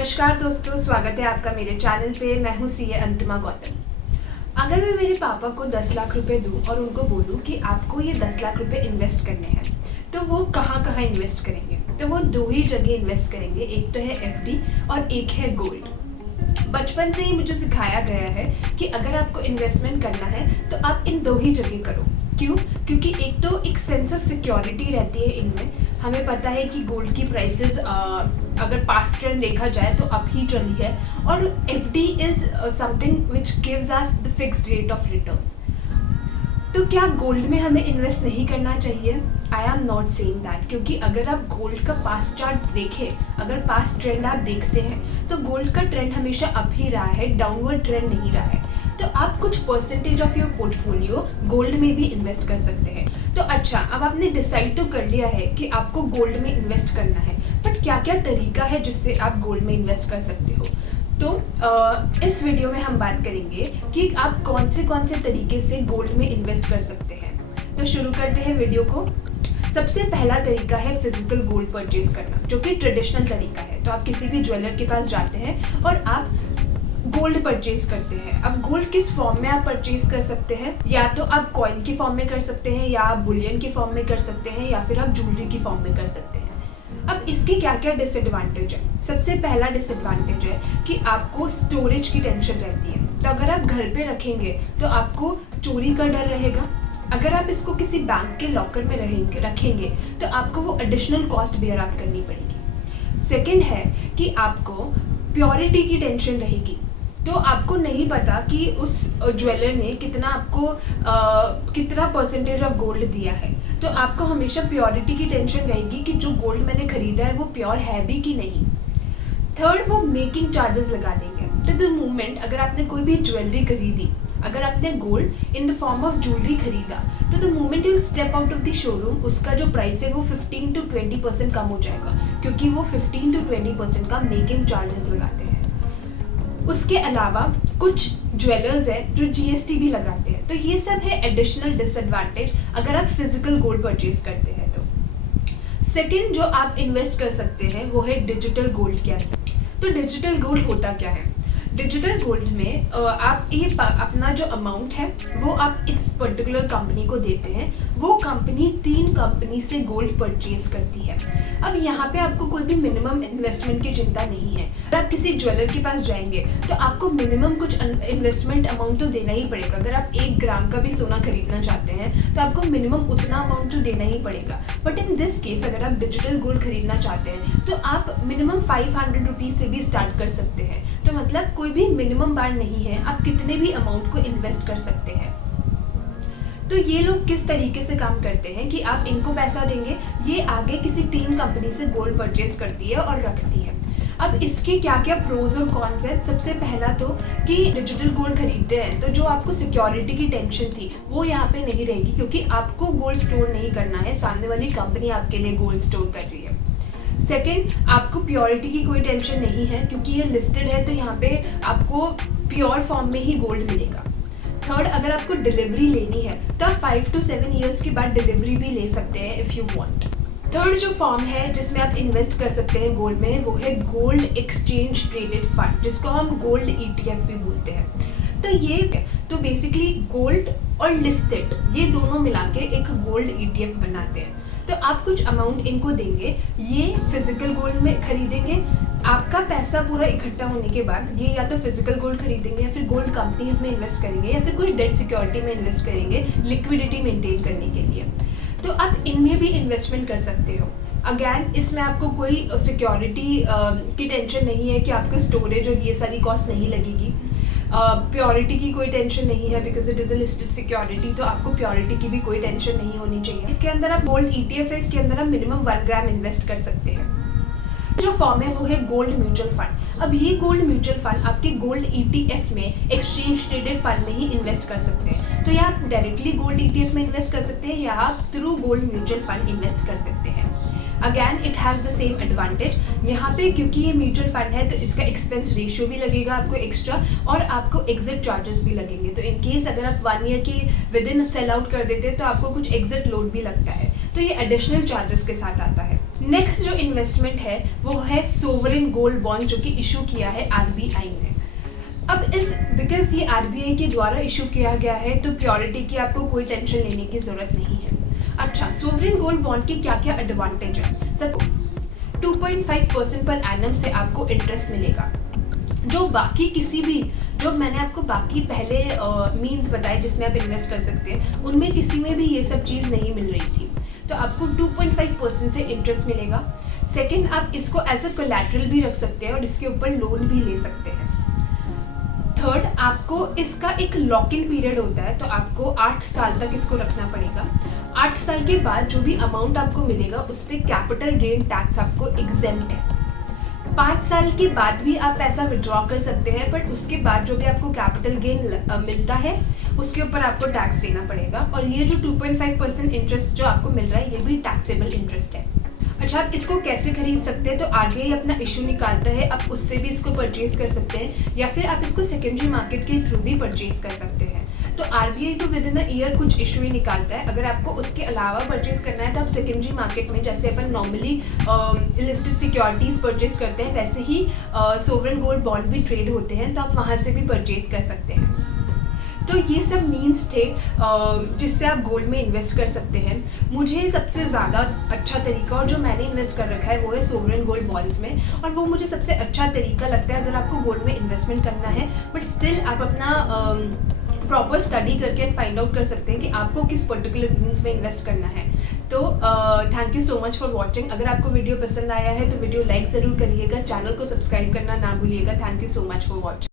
नमस्कार दोस्तों, स्वागत है आपका मेरे चैनल पे। मैं हूँ सीए अंतिमा गौतम। अगर मैं मेरे पापा को 10 लाख रुपए दूँ और उनको बोलूँ कि आपको ये 10 लाख रुपए इन्वेस्ट करने हैं, तो वो कहाँ कहाँ इन्वेस्ट करेंगे? तो वो दो ही जगह इन्वेस्ट करेंगे, एक तो है एफडी और एक है गोल्ड। बचपन से ही मुझे सिखाया गया है कि अगर आपको इन्वेस्टमेंट करना है तो आप इन दो ही जगह करो। क्यों? क्योंकि एक तो एक सेंस ऑफ सिक्योरिटी रहती है इनमें। हमें पता है कि गोल्ड की प्राइसेस अगर पास्ट ट्रेंड देखा जाए तो अप ही चली है, और FD is something which gives us the fixed rate of return. तो क्या गोल्ड में हमें इन्वेस्ट नहीं करना चाहिए? I am not saying that, क्योंकि अगर आप गोल्ड का पास्ट चार्ट देखें, अगर पास्ट ट्रेंड आप देखते हैं तो गोल्ड का ट्रेंड हमेशा अप ही रहा है, डाउनवर्ड ट्रेंड नहीं रहा है। तो आप कुछ percentage of your portfolio gold में भी इन्वेस्ट कर सकते हैं। तो अच्छा, अब आपने डिसाइड तो कर लिया है कि आपको गोल्ड में इन्वेस्ट करना है, बट क्या क्या तरीका है जिससे आप गोल्ड में इन्वेस्ट कर सकते हो? तो इस वीडियो में हम बात करेंगे कि आप कौन से तरीके से गोल्ड में इन्वेस्ट कर सकते हैं। तो शुरू करते हैं वीडियो को। सबसे पहला तरीका है फिजिकल गोल्ड परचेज करना, जो कि ट्रेडिशनल तरीका है। तो आप किसी भी ज्वेलर के पास जाते हैं और आप गोल्ड परचेज करते हैं। अब गोल्ड किस फॉर्म में आप परचेज कर सकते हैं? या तो आप कॉइन की फॉर्म में कर सकते हैं, या आप बुलियन की फॉर्म में कर सकते हैं, या फिर आप ज्वेलरी की फॉर्म में कर सकते हैं। अब इसके क्या क्या डिसएडवांटेज है? सबसे पहला डिसएडवांटेज है कि आपको स्टोरेज की टेंशन रहती है। तो अगर आप घर पे रखेंगे तो आपको चोरी का डर रहेगा। अगर आप इसको किसी बैंक के लॉकर में रखेंगे तो आपको वो एडिशनल कॉस्ट बेयर आउट करनी पड़ेगी। सेकंड है कि आपको प्योरिटी की टेंशन रहेगी। तो आपको नहीं पता कि उस ज्वेलर ने कितना परसेंटेज ऑफ गोल्ड दिया है। तो आपको हमेशा प्योरिटी की टेंशन रहेगी कि जो गोल्ड मैंने खरीदा है वो प्योर है भी कि नहीं। थर्ड, वो मेकिंग चार्जेस लगा देंगे। तो द मोमेंट अगर आपने कोई भी ज्वेलरी खरीदी, अगर आपने gold in the form of jewellery खरीदा, तो the moment you step out of the showroom, उसका जो प्राइस है वो 15 to 20% कम हो जाएगा, क्योंकि वो 15 to 20% का मेकिंग चार्जेस लगाते हैं। उसके अलावा कुछ ज्वेलर्स हैं जो जीएसटी भी लगाते हैं। तो ये सब है एडिशनल डिसएडवांटेज अगर आप फिजिकल गोल्ड परचेज करते हैं तो। सेकंड जो आप इन्वेस्ट कर सकते हैं वो है डिजिटल गोल्ड के अंदर। तो डिजिटल गोल्ड होता क्या है? डिजिटल गोल्ड में आप ये अपना जो अमाउंट है वो आप इस पर्टिकुलर कंपनी को देते हैं। वो कंपनी 3 कंपनी से गोल्ड परचेज करती है। अब यहाँ पे आपको कोई भी मिनिमम इन्वेस्टमेंट की चिंता नहीं है। अगर आप किसी ज्वेलर के पास जाएंगे तो आपको मिनिमम कुछ इन्वेस्टमेंट अमाउंट तो देना ही पड़ेगा। अगर आप 1 ग्राम का भी सोना खरीदना चाहते हैं तो आपको मिनिमम उतना अमाउंट तो देना ही पड़ेगा। बट इन दिस केस अगर आप डिजिटल गोल्ड खरीदना चाहते हैं तो आप मिनिमम 500 रुपीज़ से भी स्टार्ट कर सकते हैं। तो मतलब कोई भी मिनिमम बार नहीं है, आप कितने भी अमाउंट को इन्वेस्ट कर सकते हैं। तो ये लोग किस तरीके से काम करते हैं कि आप इनको पैसा देंगे, ये आगे किसी 3 कंपनी से गोल्ड परचेज करती है और रखती है। अब इसके क्या क्या प्रोज और कॉन्स हैं? सबसे पहला तो कि डिजिटल गोल्ड खरीदते हैं तो जो आपको सिक्योरिटी की टेंशन थी वो यहाँ पे नहीं रहेगी, क्योंकि आपको गोल्ड स्टोर नहीं करना है, सामने वाली कंपनी आपके लिए गोल्ड स्टोर कर रही है। सेकेंड, आपको प्योरिटी की कोई टेंशन नहीं है, क्योंकि ये लिस्टेड है तो यहाँ पे आपको प्योर फॉर्म में ही गोल्ड मिलेगा। थर्ड, अगर आपको डिलीवरी लेनी है तो आप 5 to 7 ईयर्स के बाद डिलीवरी भी ले सकते हैं इफ़ यू वांट। थर्ड जो फॉर्म है जिसमें आप इन्वेस्ट कर सकते हैं गोल्ड में, वो है गोल्ड एक्सचेंज ट्रेडेड फंड, जिसको हम गोल्ड ETF भी बोलते हैं। तो बेसिकली गोल्ड और लिस्टेड ये दोनों मिला के एक गोल्ड ETF बनाते हैं। तो आप कुछ अमाउंट इनको देंगे, ये फिजिकल गोल्ड में खरीदेंगे। आपका पैसा पूरा इकट्ठा होने के बाद ये या तो फिजिकल गोल्ड खरीदेंगे, या फिर गोल्ड कंपनीज में इन्वेस्ट करेंगे, या फिर कुछ डेट सिक्योरिटी में इन्वेस्ट करेंगे लिक्विडिटी मेंटेन करने के लिए। तो आप इनमें भी इन्वेस्टमेंट कर सकते हो। अगैन इसमें आपको कोई सिक्योरिटी की टेंशन नहीं है कि आपको स्टोरेज और ये सारी कॉस्ट नहीं लगेगी। प्योरिटी की कोई टेंशन नहीं है, because it is a listed security, तो आपको प्योरिटी की भी कोई टेंशन नहीं होनी चाहिए। इसके अंदर आप गोल्ड ETF है, इसके अंदर आप मिनिमम 1 ग्राम इन्वेस्ट कर सकते हैं। जो फॉर्म है वो है गोल्ड म्यूचुअल फंड। अब ये गोल्ड म्यूचुअल फंड आपके गोल्ड ETF में एक्सचेंज ट्रेडेड फंड में ही इन्वेस्ट कर सकते हैं। तो या आप डायरेक्टली गोल्ड ETF में इन्वेस्ट कर सकते हैं, या आप through gold mutual fund invest कर सकते हैं। Again it has the same advantage. यहाँ पे क्योंकि ये म्यूचुअल फंड है तो इसका एक्सपेंस रेशियो भी लगेगा आपको एक्स्ट्रा, और आपको एग्जिट चार्जेस भी लगेंगे। तो इन केस अगर आप 1 ईयर की विद इन सेल आउट कर देते हैं तो आपको कुछ एग्जिट लोड भी लगता है, तो ये एडिशनल चार्जेस के साथ आता है। नेक्स्ट जो इन्वेस्टमेंट है वो है सोवरेन गोल्ड बॉन्ड, जो कि इशू किया है आरबीआई ने। अब इस बिकॉज ये आरबीआई के द्वारा इशू किया गया है तो प्योरिटी की आपको कोई टेंशन लेने की ज़रूरत नहीं है। अच्छा, सोवरेन गोल्ड बॉन्ड के क्या क्या एडवांटेज है? सर 2.5% पर एनम से आपको इंटरेस्ट मिलेगा, जो बाकी किसी भी, जो मैंने आपको बाकी पहले मीन्स बताए जिसमें आप इन्वेस्ट कर सकते हैं, उनमें किसी में भी ये सब चीज़ नहीं मिल रही थी। तो आपको 2.5% से इंटरेस्ट मिलेगा। सेकंड, आप इसको एज अ कोलैटरल भी रख सकते हैं और इसके ऊपर लोन भी ले सकते हैं। थर्ड, आपको इसका एक लॉक इन पीरियड होता है, तो आपको 8 साल तक इसको रखना पड़ेगा। 8 साल के बाद जो भी अमाउंट आपको मिलेगा उस पर कैपिटल गेन टैक्स आपको एग्जेम्प्ट है। 5 साल के बाद भी आप पैसा विड्रॉ कर सकते हैं, बट उसके बाद जो भी आपको कैपिटल गेन मिलता है उसके ऊपर आपको टैक्स देना पड़ेगा। और ये जो 2.5% इंटरेस्ट जो आपको मिल रहा है ये भी टैक्सेबल इंटरेस्ट है। अच्छा, आप इसको कैसे खरीद सकते हैं? तो आरबीआई अपना इशू निकालता है, आप उससे भी इसको परचेज कर सकते हैं, या फिर आप इसको सेकेंडरी मार्केट के थ्रू भी परचेज कर सकते हैं। तो आरबीआई तो विद इन अ ईयर कुछ इशू ही निकालता है। अगर आपको उसके अलावा परचेज करना है तो आप सेकेंडरी मार्केट में, जैसे अपन नॉर्मली लिस्टेड सिक्योरिटीज़ परचेज करते हैं, वैसे ही सोवरेन गोल्ड बॉन्ड भी ट्रेड होते हैं, तो आप वहाँ से भी परचेज कर सकते हैं। तो ये सब मीन्स थे जिससे आप गोल्ड में इन्वेस्ट कर सकते हैं। मुझे सबसे ज़्यादा अच्छा तरीका, और जो मैंने इन्वेस्ट कर रखा है, वो है सोवरेन गोल्ड बॉन्ड्स में, और वो मुझे सबसे अच्छा तरीका लगता है अगर आपको गोल्ड में इन्वेस्टमेंट करना है। बट स्टिल आप अपना प्रॉपर स्टडी करके एंड फाइंड आउट कर सकते हैं कि आपको किस पर्टिकुलर मीन्स में इन्वेस्ट करना है। तो thank you so much for watching. अगर आपको वीडियो पसंद आया है तो वीडियो लाइक ज़रूर करिएगा, चैनल को सब्सक्राइब करना ना भूलिएगा। Thank you so much for watching.